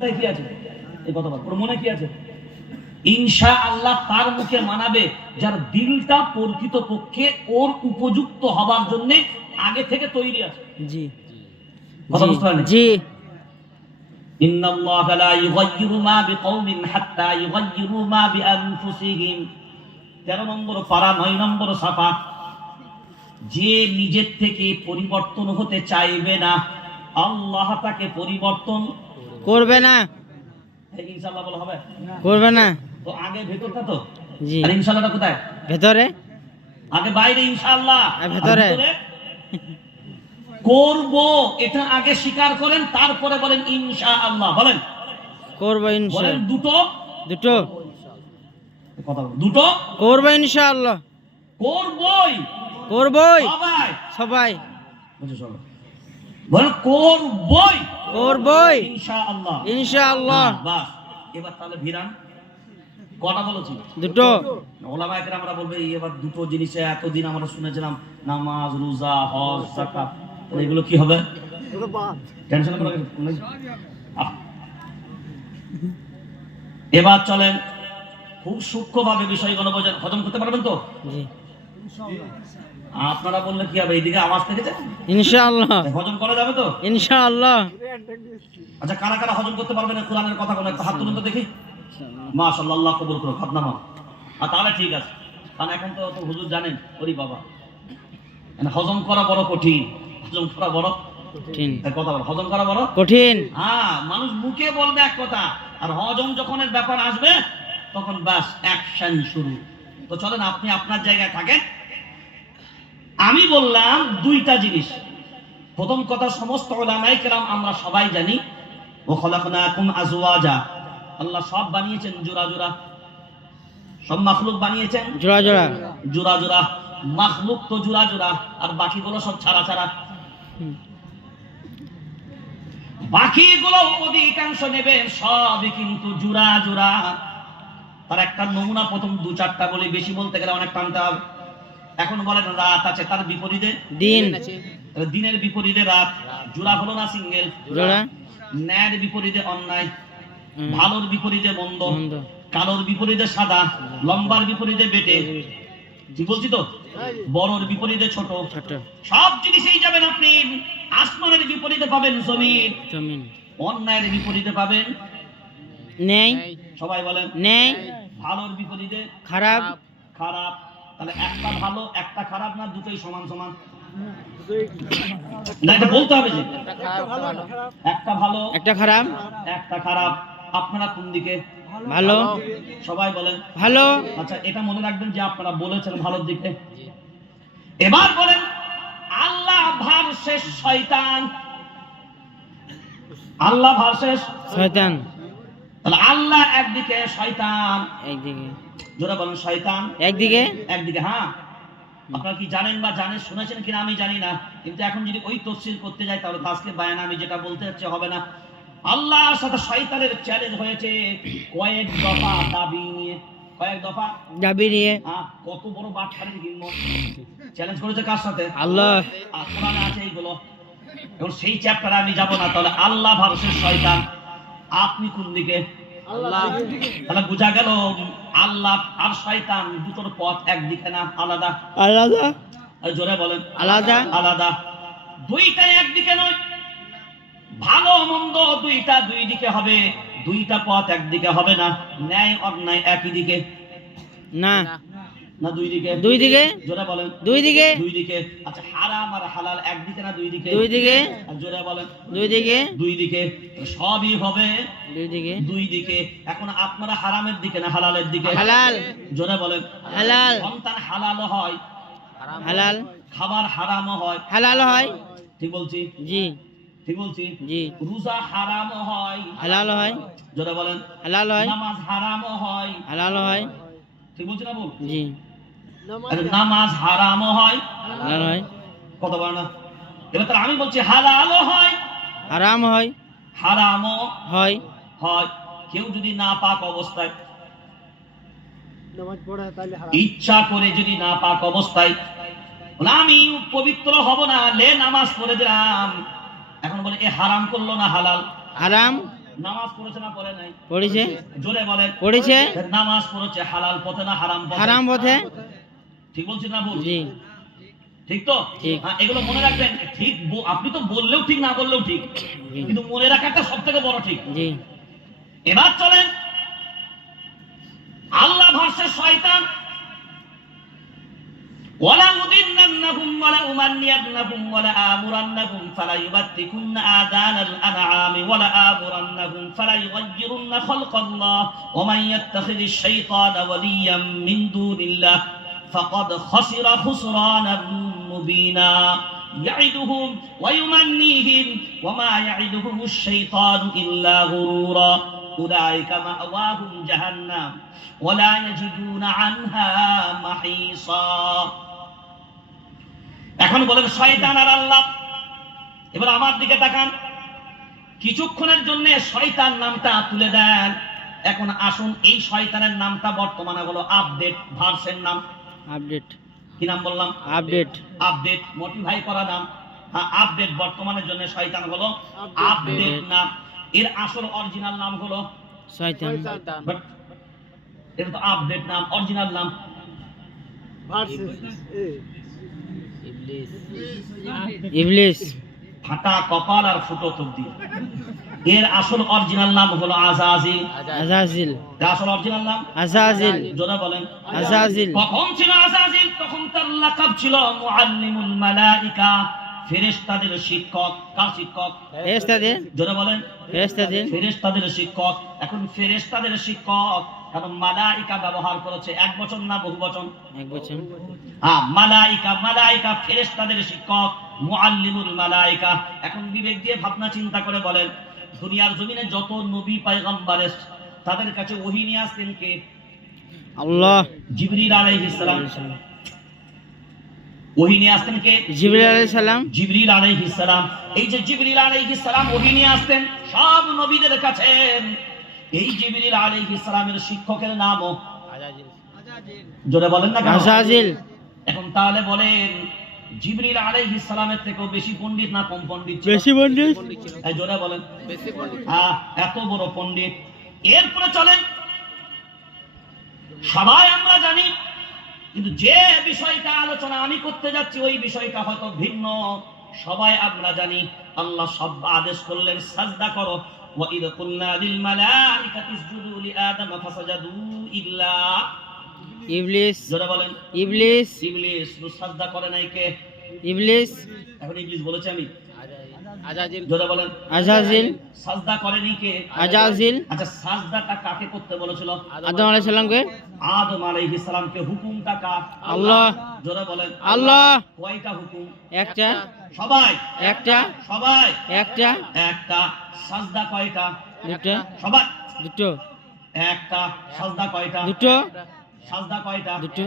কি আছে? এই মনে কি আছে? ইনশা আল্লাহ তার মুখে মানাবে যার দিলটা প্রকৃত পক্ষে ওর উপযুক্ত হবার জন্য আগে থেকে তৈরি আছে। জি। কথা বুঝতে জি। লা ইউগাইয়িরু মা বিকাউমিন হাত্তা ইউগাইয়িরু মা বিআনফুসিহিম। 13 নম্বর পারা 9 নম্বর সাফা। যে নিজের থেকে পরিবর্তন হতে চাইবে না আল্লাহ তাকে পরিবর্তন করবে না। ইনশাআল্লাহ বলা হবে। করবে না। তো আগে ভেতরটা তো? জি। আর ইনশাআল্লাহটা কোথায়? ভেতরে। আগে বাইরে ইনশাআল্লাহ। আর ভেতরে? করব। এটা আগে স্বীকার করেন তারপরে বলেন ইনশাআল্লাহ। বলেন। করব দুটো। দুটো। কথা দুটো? করব ইনশাআল্লাহ। করবই। করবই। সবাই। সবাই। বলেন করবই। করবই ইনশাআল্লাহ। ইনশাআল্লাহ। বাস এবার তাহলে ভিড়ান কটা বলেছি দুটো। ওলামা আমরা বলবে এবার দুটো জিনিসে এতদিন আমরা শুনেছিলাম নামাজ রোজা হজ জাকাত এগুলো কি হবে? টেনশন। এবার চলেন খুব সূক্ষ্মভাবে বিষয়গুলো বোঝেন হজম করতে পারবেন তো? আপনারা বললে কি হবে এইদিকে আওয়াজ থেকে ইনশাআল্লাহ। হজম করা যাবে তো? ইনশাআল্লাহ। আচ্ছা কারা কারা হজম করতে পারবেন কোরআনের কথা বলে একটা হাত তুলুন তো দেখি। মাশাআল্লাহ। কবুল করুক হাত নামা আর তাহলে ঠিক আছে। কারণ এখন তো তো হুজুর জানেন ওরি বাবা। মানে হজম করা বড় কঠিন। হজম করা বড় কঠিন। কথা বলো হজম করা বড় কঠিন। হ্যাঁ মানুষ মুখে বলবে এক কথা আর হজম যখন এর ব্যাপার আসবে তখন ব্যাস অ্যাকশন শুরু। তো চলেন আপনি আপনার জায়গায় থাকেন। আমি বললাম দুইটা জিনিস। প্রথম কথা সমস্ত ওলামায়ে কেরাম আমরা সবাই জানি। ও আজওয়াজা। আল্লাহ সব বানিয়েছেন জোড়া জোড়া সব মাখলুক বানিয়েছেন? জোড়া জোড়া জোড়া জোড়া মাখলুক তো জোড়া জোড়া আর বাকিগুলো সব ছাড়া ছাড়া। বাকিগুলো অধিকাংশ নেবে সবই কিন্তু জোড়া জোড়া তার একটা নমুনা প্রথম দু চারটা বলে বেশি বলতে গেলে অনেক টানতে হবে। এখন বলেন রাত আছে তার বিপরীতে? দিন। তাহলে দিনের বিপরীতে রাত জোড়া হলো না সিঙ্গেল? জোড়া? ন্যায়ের বিপরীতে অন্যায়। ভালোর বিপরীতে মন্দ কালোর বিপরীতে সাদা লম্বার বিপরীতে বেটে। ঠিক বলছি তো? বড়র বিপরীতে ছোট। সব জিনিসেই যাবেন আপনি। আসমানের বিপরীতে পাবেন জমিন। জমিন। অন্যায়ের বিপরীতে পাবেন নেই। সবাই বলেন। নেই। ভালোর বিপরীতে খারাপ। খারাপ। তাহলে একটা ভালো একটা খারাপ না দুটোই সমান সমান। না এটা বলতে হবে যে একটা ভালো একটা খারাপ। একটা খারাপ। আপনারা কোন দিকে? ভালো। সবাই বলেন। ভালো। আচ্ছা এটা মনে রাখবেন যে আপনারা বলেছেন ভালোর দিকে। এবার বলেন আল্লাহ ভার্সেস শয়তান। আল্লাহ ভার্সেস শয়তান। তাহলে আল্লাহ একদিকে শয়তান। একদিকে। জোরে বলেন শয়তান। একদিকে? একদিকে হ্যাঁ। আপনারা কি জানেন বা জানেন শুনেছেন কিনা আমি জানি না কিন্তু এখন যদি ওই তফসিল করতে যাই তাহলে আজকে বায়ান আমি যেটা বলতে যাচ্ছি হবে না। আল্লাহর সাথে শয়তানের চ্যালেঞ্জ হয়েছে কয়েক দফা দাবি নিয়ে। কয়েক দফা? দাবি নিয়ে। আহ, কত বড় বাট খালি চ্যালেঞ্জ করেছে কার সাথে? আল্লাহ। আর কোরআনে আছে এইগুলো। এবং সেই চ্যাপ্টারে আমি যাব না তাহলে আল্লাহ ভারসের শয়তান। আপনি কোন দিকে? তাহলে বোঝা গেল আল্লাহ আর শয়তান দুটোর পথ একদিকে না আলাদা। আলাদা? জোরে বলেন। আলাদা? আলাদা। দুইটা একদিকে নয়। ভালো মন্দ দুইটা দুই দিকে হবে দুইটা পথ একদিকে হবে না। ন্যায় অন্যায় একই দিকে। না। না দুই দিকে? দুই দিকে? জোরে বলেন। দুই দিকে? দুই দিকে? আচ্ছা হারাম আর হালাল একদিকে না দুই দিকে? দুই দিকে? জোরে বলেন। দুই দিকে? দুই দিকে। সবই হবে। দুই দিকে? দুই দিকে। এখন আপনারা হারামের দিকে না হালালের দিকে? হালাল। জোরে বলেন। হালাল। সন্তান হালাল হয়। হালাল। খাবার হয়। হালাল হয়। ঠিক বলছি? জি। ঠিক বলছি? জি। রোজা হারামও হয়। হালাল হয়। জোরে বলেন। হালাল হয়। নামাজ হারামও হয়। হালাল হয়। ঠিক বলছি না বল জি। নামাজ হারামও হয়। হয়। কত বার না? এবার তাহলে আমি বলছি হালালও হয়। হারাম হয়। হারামও হয়। হয়। কেউ যদি না পাক অবস্থায় ইচ্ছা করে যদি না পাক অবস্থায় বলে, আমি পবিত্র হব না লে নামাজ পড়ে দিলাম। এখন বলে এ হারাম করল না হালাল? হারাম? নামাজ পড়েছে না পড়ে নাই? পড়েছে? জোরে বলেন। পড়েছে? নামাজ পড়েছে হালাল পথে না হারাম পথে? হারাম পথে? ঠিক বলছি না ভুল? জি। ঠিক তো? হ্যাঁ, এগুলো মনে রাখবেন ঠিক আপনি তো বললেও ঠিক না বললেও ঠিক। কিন্তু মনে রাখাটা সব থেকে বড় ঠিক। জি। এবার চলেন। আল্লাহ ভার্সেস শয়তান ولأضلنهم ولأمنينهم ولآمرنهم فليبتكن آذان الأنعام ولآمرنهم فليغيرن خلق الله ومن يتخذ الشيطان وليا من دون الله فقد خسر خسرانا مبينا. يعدهم ويمنيهم وما يعدهم الشيطان إلا غرورا. أولئك مأواهم جهنم ولا يجدون عنها محيصا. এখন বলেন শয়তান আর আল্লাহ। এবার আমার দিকে তাকান। কিছুক্ষণের জন্য শয়তান নামটা তুলে দেন। এখন আসুন এই শয়তানের নামটা বর্তমানে হলো আপডেট ভার্সের নাম। আপডেট। কি নাম বললাম? আপডেট। আপডেট মডিফাই করা নাম। হ্যাঁ আপডেট বর্তমানের জন্য শয়তান হলো আপডেট। নাম এর আসল অরিজিনাল নাম হলো শয়তান। এটা তো আপডেট নাম অরিজিনাল নাম। ইবলিস। ফাটা কপাল আর ফুটো তবদি এর আসল অরিজিনাল নাম হলো আজাজিল। আজাজিল। আসল অরিজিনাল নাম? আজাজিল। জোরে বলেন। আজাজিল। কখন ছিল আজাজিল? তখন তার লাকাব ছিল মুআল্লিমুল মালাইকা। ফেরেশতাদের শিক্ষক কার শিক্ষক? ফেরেশতাদের? জোরে বলেন। ফেরেশতাদের? ফেরেশতাদের শিক্ষক। এখন ফেরেশতাদের শিক্ষক কারণ মালাইকা ব্যবহার করেছে। এক না বহু বচন? এক হ্যাঁ মালাইকা মালাইকা ফেরেশতাদের শিক্ষক মুআল্লিমুল মালাইকা। এখন বিবেক দিয়ে ভাবনা চিন্তা করে বলেন দুনিয়ার জমিনে যত নবী পয়গম্বর তাদের কাছে ওহী নিয়ে আসতেন কে? আল্লাহ। জিবরিল আলাইহিস সালাম। ওহী নিয়ে আসতেন কে? জিবরিল আলাইহিস সালাম। জিবরিল আলাইহিস সালাম। এই যে জিবরিল আলাইহিস সালাম ওহী নিয়ে আসতেন সব নবীদের কাছে। এই জিবরিল আলাইহিস সালামের শিক্ষকের নামও জোরে বলেন না কেন? আজাজিল। এখন তাহলে বলেন জিবরিল আলাইহিস সালামের থেকেও বেশি পণ্ডিত না কম পণ্ডিত বেশি পণ্ডিত? এই জোরে বলেন। হ্যাঁ এত বড় পণ্ডিত। এরপরে চলেন। সবাই আমরা জানি কিন্তু যে বিষয়টা আলোচনা আমি করতে যাচ্ছি ওই বিষয়টা হয়তো ভিন্ন সবাই আমরা জানি আল্লাহ সব আদেশ করলেন সাজদা করো وَإِذْ قُلْنَا لِلْمَلَائِكَةِ اسْجُدُوا لِآدَمَ فَسَجَدُوا إِلَّا ইবলিস জোরে বলেন ইবলিস ইবলিস সাজদা করে নাই কে ইবলিস এখন ইবলিস বলেছে আমি জোরে বলেন। আজাজিল। সাজদা করেনি কে? আজাজিল। আচ্ছা সাজদাটা কাকে করতে বলেছিল? আদম আলাইহিস সালামকে। আদম আলাইহিস সালামকে হুকুমটা কার? আল্লাহ। জোরে বলেন। আল্লাহ। কয়টা হুকুম? একটা। সবাই। একটা। সবাই। একটা। একটা। সাজদা কয়টা? দুটো। সবাই। দুটো। একটা। সাজদা কয়টা? দুটো। সাজদা কয়টা? দুটো।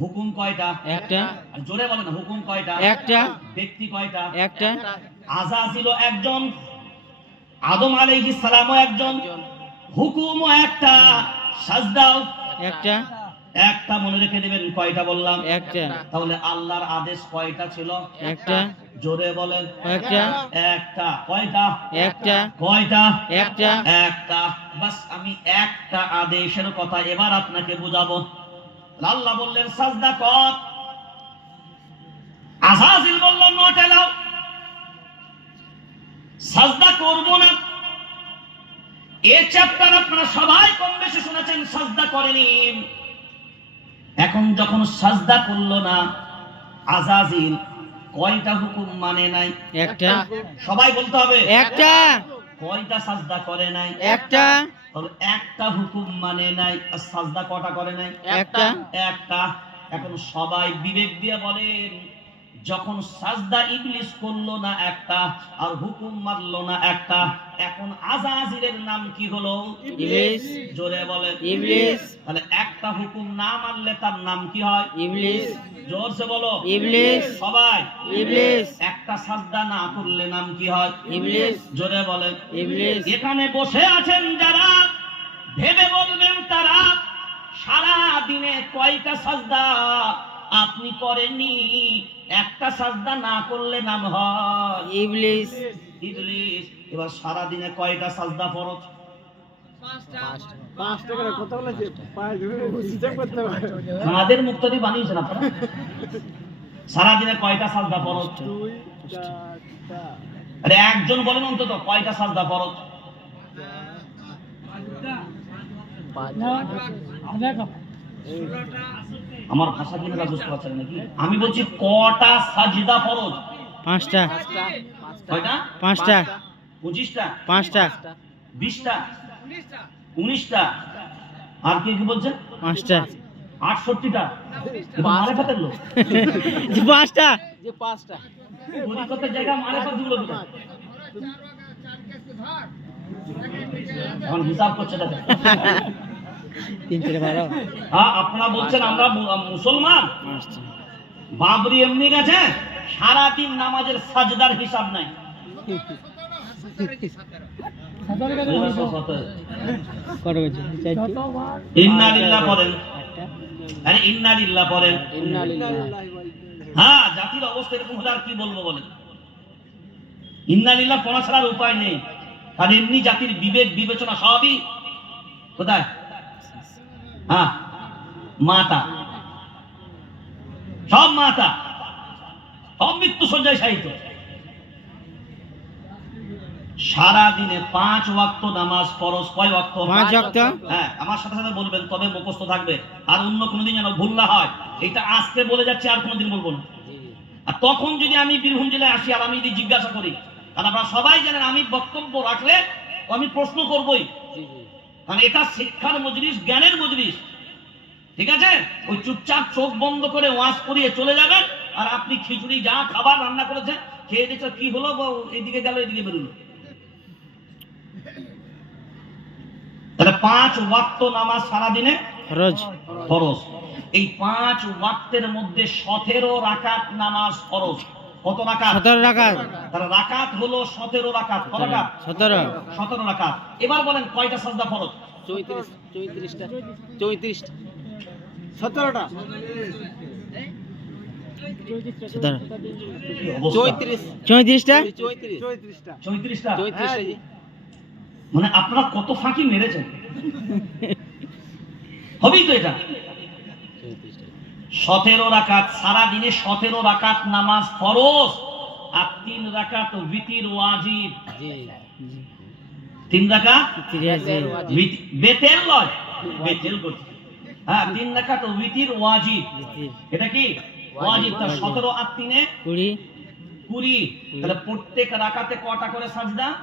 হুকুম কয়টা? একটা। জোরে বলেন হুকুম কয়টা? একটা। ব্যক্তি কয়টা? একটা। আজাজিল একজন আদম আলাইহিস সালামও একজন হুকুমও একটা সাজদাও একটা। একটা মনে রেখে দিবেন কয়টা বললাম? একটা। তাহলে আল্লাহর আদেশ কয়টা ছিল? একটা। জোরে বলেন। একটা। একটা। কয়টা? একটা। কয়টা? একটা। একটা। বাস আমি একটা আদেশের কথা এবার আপনাকে বুঝাবো। আল্লাহ বললেন সাজদা কর। আজাজিল বলল নট এলাও সাজদা করব না। এ চ্যাপ্টার আপনারা সবাই কম বেশি শুনেছেন সাজদা করেনি। এখন যখন সাজদা করল না আজাজিল কয়টা হুকুম মানে নাই? একটা। সবাই বলতে হবে। একটা। কয়টা সাজদা করে নাই? একটা। একটা হুকুম মানে নাই আর সাজদা কটা করে নাই? একটা। একটা। এখন সবাই বিবেক দিয়ে বলেন যখন সাজদা ইবলিস করল না একটা আর হুকুম মারলো না একটা এখন আজাজিরের নাম কি হলো? ইবলিস। জোরে বলেন ইবলিস। তাহলে একটা হুকুম না মানলে তার নাম কি হয়? ইবলিস। জোরসে বলো। ইবলিস। সবাই। ইবলিস। একটা সাজদা না করলে নাম কি হয়? ইবলিস। জোরে বলেন ইবলিস। এখানে বসে আছেন যারা ভেবে বলবেন তারা সারা দিনে কয়টা সাজদা আপনি করেননি। একটা সাজদা না করলে নাম হয়। ইবলিস। ইবলিস। এবার সারা দিনে কয়টা সাজদা ফরজ? আমাদের মুক্তাদি বানিয়েছেন আপনারা। সারা কয়টা সাজদা ফরজ? আরে একজন বলেন অন্তত কয়টা সাজদা ফরজ? আমার ভাষা কিনা বুঝতে পারছেন নাকি? আমি বলছি কটা সাজদা ফরজ? পাঁচটা। কয়টা? পাঁচটা। পঁচিশটা? পাঁচটা। বিশটা? উনিশটা? আর কি কি বলছেন পাঁচটা। আটষট্টিটা? মারে ফাতের লোক। পাঁচটা। যে পাঁচটা। কলিকাতার জায়গা মারে ফাত দিগুলো এখন হিসাব করছে দেখো তিন হ্যাঁ আপনারা বলছেন আমরা মুসলমান? বাবরি এমনি গেছে? সারাদিন নামাজের সাজদার হিসাব নাই। কত বলছে চারটে? ইন্না লিল্লাহ পড়েন। আটটা আরে ইন্না লিল্লাহ পড়েন। ইন্নালিল্লাহি। হ্যাঁ জাতির অবস্থা এরকম হলে আর কি বলব বলেন? পড়া ছাড়ার উপায় নেই। কারণ এমনি জাতির বিবেক বিবেচনা সবই। কোথায়? হ্যাঁ মাতা। সব মাতা। সব মৃত্যু সজ্জায় সাহিত্য সারা দিনে পাঁচ ওয়াক্ত নামাজ ফরজ। কয় ওয়াক্ত? পাঁচ ওয়াক্ত? হ্যাঁ আমার সাথে সাথে বলবেন তবে মুখস্থ থাকবে। আর অন্য কোনোদিন যেন ভুল না হয়। এটা আজকে বলে যাচ্ছে আর কোনোদিন বলব না। আর তখন যদি আমি বীরভূম জেলায় আসি আর আমি যদি জিজ্ঞাসা করি কারণ আপনারা সবাই জানেন আমি বক্তব্য রাখলে আমি প্রশ্ন করবই। কারণ এটা শিক্ষার মজলিস জ্ঞানের মজলিস। ঠিক আছে? ওই চুপচাপ চোখ বন্ধ করে ওয়াশ করিয়ে চলে যাবেন আর আপনি খিচুড়ি যা খাবার রান্না করেছেন খেয়ে দেখছ কি হলো বা এইদিকে গেল এইদিকে বেরোলো। তাহলে পাঁচ ওয়াক্ত নামাজ সারাদিনে ফরজ। এই পাঁচ ওয়াক্তের মধ্যে সতেরো রাকাত নামাজ ফরজ। কত রাকাত? রাকাত। হলো সতেরো রাকাত। কত রাকাত? সতেরো। সতেরো। রাকাত। এবার বলেন কয়টা সাজদা ফরজ? মানে আপনারা কত ফাঁকি মেরেছেন? হবেই তো এটা। সতেরো রাকাত সারা দিনে সতেরো রাকাত নামাজ ফরজ আর তিন রাকাত বিতির ওয়াজিব। তিন রাকাত? বেতেল নয় বেতেল করছে। হ্যাঁ তিন রাকাত বিতির ওয়াজিব। এটা কি? ওয়াজিব। তার সতেরো আর তিনে? কুড়ি। কুড়ি। তাহলে প্রত্যেক রাকাতে কটা করে সাজদা?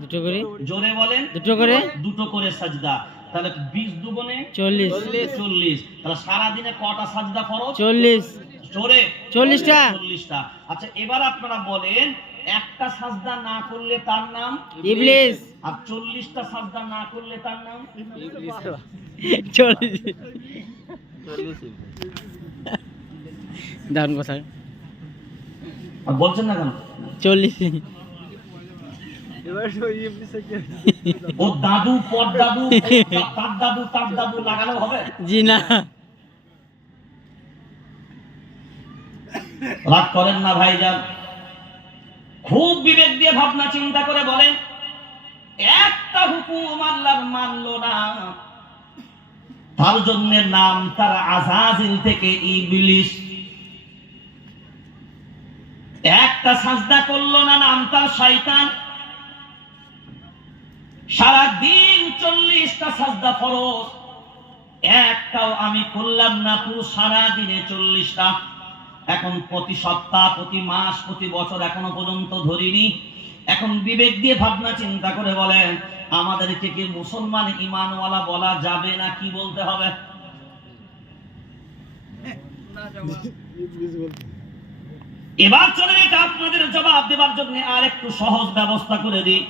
দুটো করে। জোরে বলেন। দুটো করে। দুটো করে সাজদা। তাহলে বিশ দুগুণে চল্লিশ। চল্লিশ। তাহলে সারা দিনে কটা সাজদা ফরজ? চল্লিশ। জোরে? চল্লিশটা? চল্লিশটা। আচ্ছা এবার আপনারা বলেন একটা সাজদা না করলে তার নাম? ইবলিস। আর চল্লিশটা সাজদা না করলে তার নাম? চল্লিশ। দারুণ কথা। বলছেন না কেন? চল্লিশ এবার তো ইবলিসে কি ও দাদু পর দাদু তার দাদু তার দাদু লাগানো হবে? জি না। রাগ করেন না ভাইজান। খুব বিবেক দিয়ে ভাবনা চিন্তা করে বলেন একটা হুকুম আল্লাহর মানলো না। তার জন্য নাম তার আজাজিল থেকে ইবলিস। একটা সাজদা করল না নাম তার শয়তান। সারা দিন চল্লিশটা সাজদা ফরজ। একটাও আমি করলাম না, পুরো সারা দিনে চল্লিশটা। এখন প্রতি সপ্তাহ, প্রতি মাস, প্রতি বছর এখনও পর্যন্ত ধরিনি। এখন বিবেক দিয়ে ভাবনা চিন্তা করে বলেন, আমাদেরকে কি মুসলমান ইমানওয়ালা বলা যাবে না, কি বলতে হবে? এবার চলে আপনাদের জবাব দেবার জন্য আর একটু সহজ ব্যবস্থা করে দিই।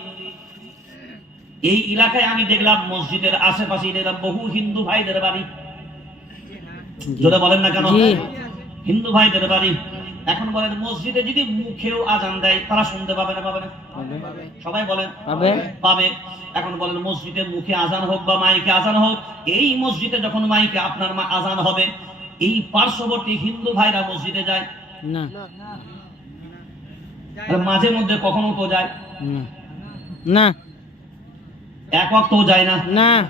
এই এলাকায় আমি দেখলাম মসজিদের আশেপাশে দেখলাম বহু হিন্দু ভাইদের বাড়ি। জোরে বলেন না কেন? হিন্দু ভাইদের বাড়ি। এখন বলেন মসজিদে যদি মুখেও আজান দেয় তারা শুনতে পাবে না পাবে না? সবাই বলেন পাবে। পাবে। এখন বলেন মসজিদে মুখে আজান হোক বা মাইকে আজান হোক এই মসজিদে যখন মাইকে আপনার মা আজান হবে এই পার্শ্ববর্তী হিন্দু ভাইরা মসজিদে যায়? না। আর মাঝে মধ্যে কখনো তো যায়? না। না। এক যায় না। না।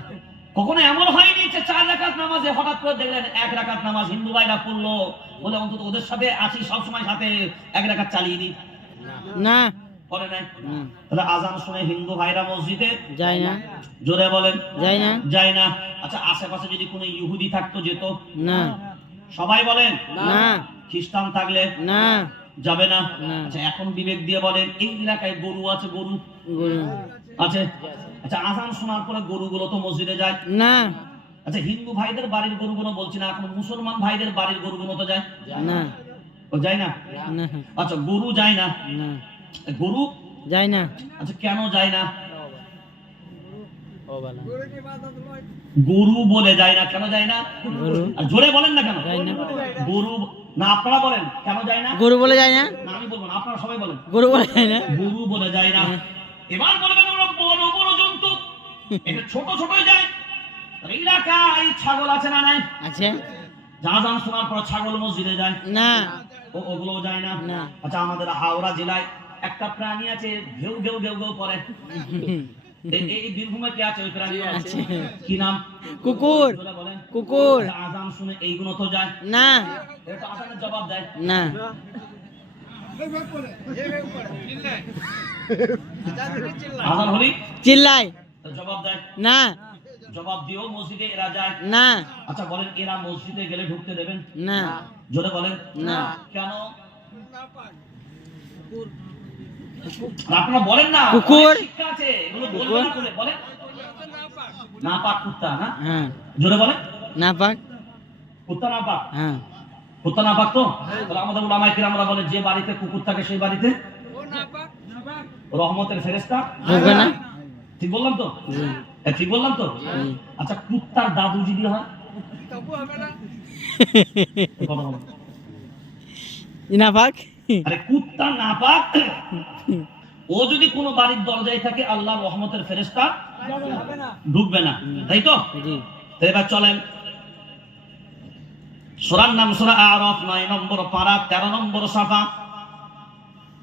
কখনো এমন হয়নি যে চার রাকাত নামাজে হঠাৎ করে দেখলেন এক রাকাত নামাজ হিন্দু ভাইরা পড়ল বলে অন্তত ওদের সাথে আছি সবসময় সাথে এক রাকাত চালিয়ে দিই। না। নাই? তাহলে আজান শুনে হিন্দু ভাইরা মসজিদে যায় না। জোরে বলেন। যায় না। যায় না। আচ্ছা আশেপাশে যদি কোনো ইহুদি থাকতো যেত? না। সবাই বলেন? না। খ্রিস্টান থাকলে? না। যাবে না? না। আচ্ছা এখন বিবেক দিয়ে বলেন এই এলাকায় গরু আছে গরু? গরু। আছে? আচ্ছা আজান শোনার পরে গরুগুলো তো মসজিদে যায়। না। আচ্ছা হিন্দু ভাইদের বাড়ির গরুগুলো বলছি না এখন মুসলমান ভাইদের বাড়ির গরুগুলো তো যায়? না। ও যায় না? না। আচ্ছা গরু যায় না? গরু? যায় না। আচ্ছা কেন যায় না? গরু বলে যায় না কেন যায় না? জোরে বলেন না কেন? যায় না। গরু না আপনারা বলেন কেন যায় না? গরু বলে যায় না? না আমি বলব না আপনারা সবাই বলেন। গরু বলে যায় না। গরু বলে যায় না। এবার বলবেন ওরা বড় বড় জন্তু এটা ছোট ছোটই যায় এলাকায় ছাগল আছে না নাই? আছে। শোনার পর ছাগল মসজিদে যায়। না। ও ওগুলো যায় না। না। আচ্ছা আমাদের হাওড়া জেলায় একটা প্রাণী আছে ঘেউ ঘেউ ঘেউ ঘেউ করে। এই- এই বীরভূমে কি আছে ওই প্রাণী আছে। কি নাম? কুকুর। আচ্ছা, আজান শুনে এইগুলো তো যায়। না। এটা আজানের জবাব দেয়। না। আজান হলি? জবাব দেয়। না। জবাব দিও মসজিদে এরা যায়। না। আচ্ছা বলেন এরা মসজিদে গেলে ঢুকতে দেবেন? না। জোরে বলেন। না। কেন? আপনারা বলেন না। কুকুর। আছে। এগুলো বলবেন না করে বলেন। না পাক কুত্তা না? হ্যাঁ। জোরে বলেন। না পাক। কুত্তা না পাক? হ্যাঁ। কুত্তা না পাক তো? তাহলে আমাদের উলামায়ে কিরামরা বলে যে বাড়িতে কুকুর থাকে সেই বাড়িতে রহমতের ফেরেশতা। ঢুকবে না। ঠিক বললাম তো? ঠিক বললাম তো? আচ্ছা কুত্তার দাদু যদি হয়? কথা বলো। না। পাক আরে কুত্তা না পাক ও যদি কোনো বাড়ির দরজায় থাকে আল্লাহ রহমতের ফেরেশতা ঢুকবে না। তাই তো? এবার চলেন। সূরার নাম সূরা আরাফ 9 নম্বর পারা 13 নম্বর সাফা।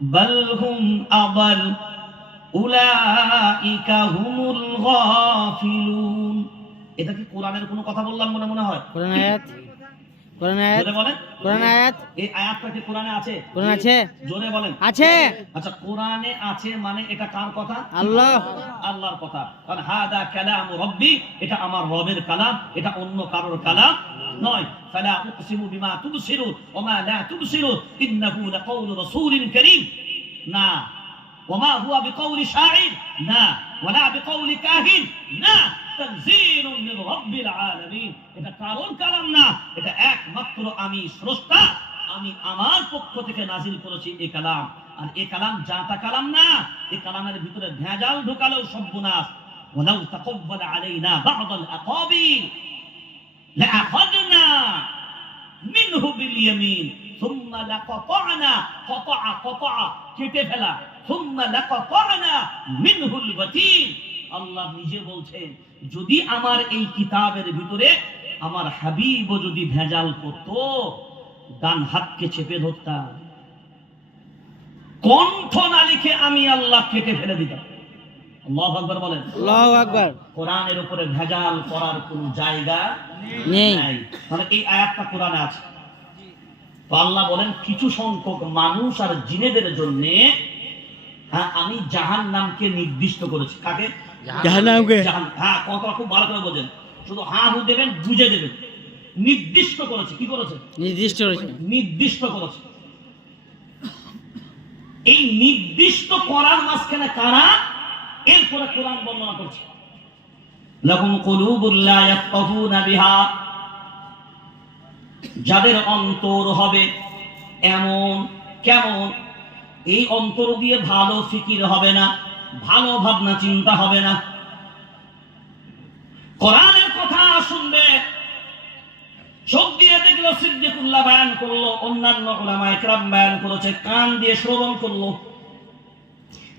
বালহুম আবাল উলাইকা হুমুল গাফিলুন। এটা কি কোরআনের কোনো কথা বললাম মনে মনে হয়? কোরআন আয়াত? কোরআন আয়াত? কোরআন আয়াত? এই আয়াতটা কি কোরআনে আছে? কোরআন আছে? জোরে বলেন। আছে। আচ্ছা কোরআনে আছে মানে এটা কার কথা? আল্লাহ। আল্লাহর কথা। কারণ হাদা কালাম রব্বি এটা আমার রবের কালাম এটা অন্য কারোর কালাম নয়। ফালা উকসিমু বিমা তুবসিরুন ওয়া মা লা তুবসিরুন ইন্নাহু লাকাউলু রাসূলিন কারীম। না وما هو بقول شاعر না ولا بقول كاهن না تنزيل من رب العالمين এটা কারোর কালাম না এটা একমাত্র আমি স্রষ্টা আমি আমার পক্ষ থেকে নাজিল করেছি এই কালাম আর এই কালাম জাতা কালাম না এই কালামের ভিতরে ভেজাল ঢোকালেও সর্বনাশ ولو تقبل علينا بعض الأقابيل لأخذنا منه باليمين ثم لقطعنا قطع قطع কেটে আল্লাহ নিজে বলছেন যদি আমার এই কিতাবের ভিতরে আমার হাবিব যদি ভেজাল করত ডান হাতকে চেপে ধরতাম। কণ্ঠ না লিখে আমি আল্লাহ কেটে ফেলে দিতাম। কোরআনের উপরে ভেজাল করার কোনো জায়গা নেই। মানে এই আছে। আল্লাহ বলেন কিছু সংখ্যক মানুষ আর জিনেদের জন্যে হ্যাঁ আমি জাহান নামকে নির্দিষ্ট করেছি। কাকে? হ্যাঁ কথা খুব ভালো করে বোঝেন। শুধু হা হু দেবেন বুঝে দেবেন। নির্দিষ্ট করেছে কি করেছে? নির্দিষ্ট নির্দিষ্ট করেছে। এই নির্দিষ্ট করার মাঝখানে কারা? এরপরে কোরআন বর্ণনা করছে। ইয়াফকাহুনা বিহা। যাদের অন্তর হবে এমন কেমন এই অন্তর দিয়ে ভালো ফিকির হবে না, ভালো ভাবনা চিন্তা হবে না। কোরআনের কথা শুনবে, চোখ দিয়ে দেখল সিদ্দিকুল্লাহ বয়ান করল, অন্যান্য ওলামা একরাম বয়ান করেছে, কান দিয়ে শ্রবণ করল।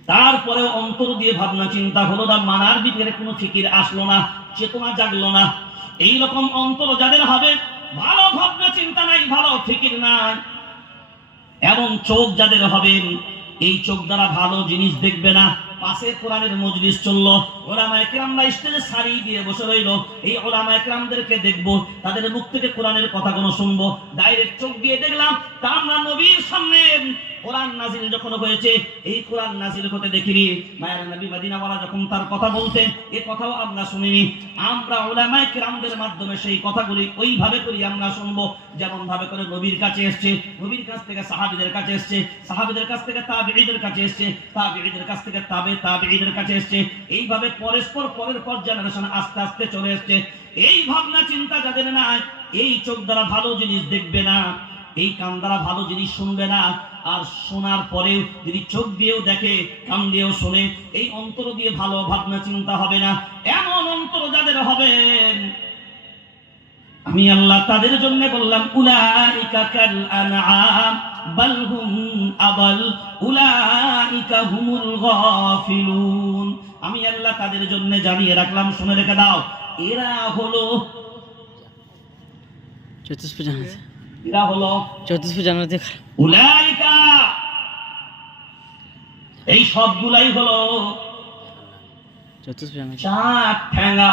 তারপরে অন্তর দিয়ে ভাবনা চিন্তা হলো না, মানার ভিতরে কোনো ফিকির আসলো না, চেতনা জাগলো না। এই রকম অন্তর যাদের হবে, ভালো ভাবনা চিন্তা নাই, ভালো ফিকির নাই। এবং চোখ যাদের হবে, এই চোখ দ্বারা ভালো জিনিস দেখবে না। পাশে কোরআনের মজলিস চলল। ওলামা একরামরা স্টেজে সারি দিয়ে বসে রইল। এই ওলামা একরামদেরকে দেখব, তাদের মুখ থেকে কোরআনের কথা কথাগুলো শুনব। ডাইরেক্ট চোখ দিয়ে দেখলাম তা আমরা নবীর সামনে কোরআন নাজিল যখন হয়েছে, এই কোরআন নাজিল হতে দেখিনি। মায়ের নবী মদিনাওয়ালা যখন তার কথা বলতেন, এ কথাও আমরা শুনিনি। আমরা ওলামায়ে কেরামদের মাধ্যমে সেই কথাগুলি ওইভাবে করি, আমরা শুনব। যেমন ভাবে করে নবীর কাছে এসছে, নবীর কাছ থেকে সাহাবীদের কাছে এসছে, সাহাবিদের কাছ থেকে তাবিঈদের কাছে এসছে, তাবিঈদের কাছ থেকে তাবে তাবিঈদের কাছে এসছে। এইভাবে পরস্পর পরের পর জেনারেশন আস্তে আস্তে চলে এসছে। এই ভাবনা, চিন্তা যাদের নাই, এই চোখ দ্বারা ভালো জিনিস দেখবে না, এই কান দ্বারা ভালো জিনিস শুনবে না আর শোনার পরেও যদি চোখ দিয়েও দেখে, কান দিয়েও শোনে, এই অন্তর দিয়ে ভালো ভাবনা চিন্তা হবে না। এমন অন্তর যাদের হবে, আমি আল্লাহ তাদের জন্য বললাম, উলাইকা কাল আনআম, বাল হুম আবাল, উলাইকা হুমুল আমি আল্লাহ তাদের জন্য জানিয়ে রাখলাম, শুনে রেখে দাও। এরা হলো জানাতে এরা হলো চতুর্থ জানাতে উলাইকা। এই সবগুলাই হলো চতুর্থ জানাতে চার ঠ্যাঙ্গা।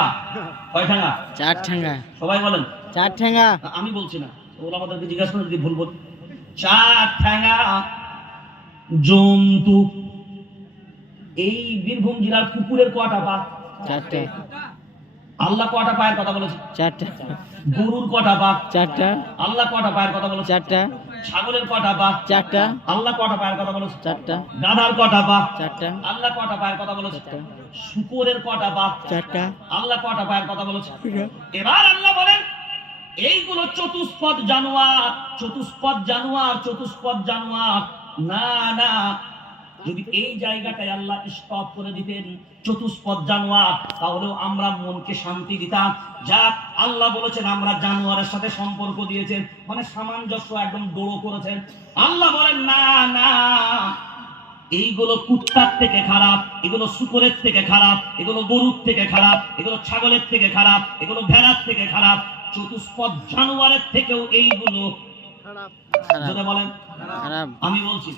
কয় ঠ্যাঙ্গা? চার ঠেঙ্গা সবাই বলেন। চার ঠেঙ্গা আমি বলছি না। ওরা আমাদেরকে জিজ্ঞাসা করে যদি ভুল বল চার ঠ্যাঙ্গা জন্তু। এই বীরভূম জেলার কুকুরের কটা পা চারটা। আল্লাহ কটা পায়ের কথা বলেছে? চারটা। গরুর কটা পা চারটা। আল্লাহ কটা পায়ের কথা বলেছে? চারটা। ছাগলের কটা পা চারটা। আল্লাহ কটা পায়ের কথা বলেছে? চারটা। গাধার কটা পা চারটা। আল্লাহ কটা পায়ের কথা বলেছে? চারটা। শুকুরের কটা পা চারটা। আল্লাহ কটা পায়ের কথা বলেছে? এবার আল্লাহ বলেন এইগুলো চতুষ্পদ জানোয়ার চতুষ্পদ জানোয়ার চতুষ্পদ জানোয়ার। না না যদি এই জায়গাটায় আল্লাহ স্টপ করে দিতেন চতুষ্পদ জানোয়ার তাহলেও আমরা মনকে শান্তি দিতাম। যাক আল্লাহ বলেছেন আমরা জানোয়ারের সাথে সম্পর্ক দিয়েছেন। মানে সামঞ্জস্য একদম দৌড়ো করেছেন। আল্লাহ বলেন না না এইগুলো কুত্তার থেকে খারাপ এগুলো শুকরের থেকে খারাপ এগুলো গরুর থেকে খারাপ এগুলো ছাগলের থেকে খারাপ এগুলো ভেড়ার থেকে খারাপ। চতুষ্পদ জানোয়ারের থেকেও এইগুলো খারাপ। বলেন। আমি বলছি